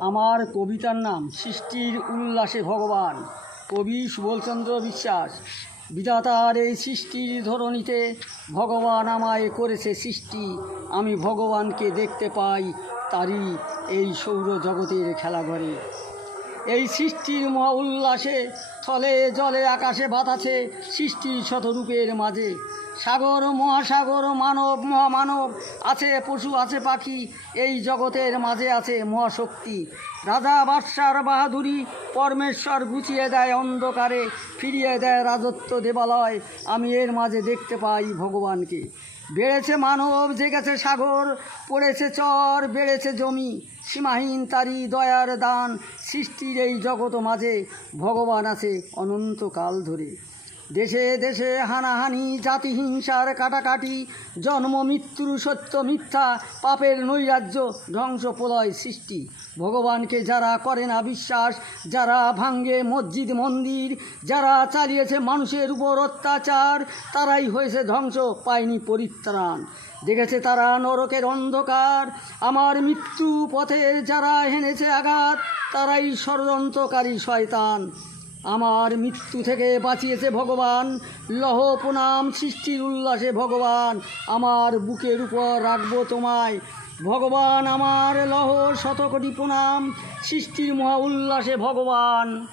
আমার কবিতার নাম সৃষ্টির উল্লাসে ভগবান। কবি সুবলচন্দ্র বিশ্বাস। বিধাতার এই সৃষ্টির ধরণীতে ভগবান আমায় করেছে সৃষ্টি। আমি ভগবানকে দেখতে পাই তারই এই সৌরজগতের খেলাঘরে। এই সৃষ্টির মহা উল্লাসে থলে জলে আকাশে বাতাছে সৃষ্টির শতরূপের মাঝে। সাগর মহাসাগর মানব মহামানব আছে, পশু আছে পাখি, এই জগতের মাঝে আছে মহাশক্তি। রাজা বাদশার বাহাদুরি পরমেশ্বর গুছিয়ে দেয় অন্ধকারে, ফিরিয়ে দেয় রাজত্ব দেবালয়। আমি এর মাঝে দেখতে পাই ভগবানকে। বেড়েছে মানব, জেগেছে সাগর, পড়েছে চর, বেড়েছে জমি, সীমাহীন তারি দয়ার দান। সৃষ্টির এই জগৎ মাঝে ভগবান আছে অনন্তকাল ধরে। দেশে দেশে হানাহানি, জাতিহিংসার কাটাকাটি, জন্ম মৃত্যুর সত্য মিথ্যা, পাপের নৈরাজ্য, ধ্বংস প্রলয় সৃষ্টি। ভগবানকে যারা করে না বিশ্বাস, যারা ভাঙ্গে মসজিদ মন্দির, যারা চালিয়েছে মানুষের উপর অত্যাচার, তারাই হয়েছে ধ্বংস, পায়নি পরিত্রাণ। দেখেছে তারা নরকের অন্ধকার। আমার মৃত্যু পথে যারা হেনেছে আঘাত, তারাই ষড়যন্ত্রকারী শয়তান। আমার মৃত্যু থেকে বাঁচিয়েছে ভগবান। লহ প্রণাম সৃষ্টির উল্লাসে ভগবান। আমার বুকের উপর রাখবো তোমায় ভগবান। আমার লহ শতকোটি প্রণাম সৃষ্টির মহা উল্লাসে ভগবান।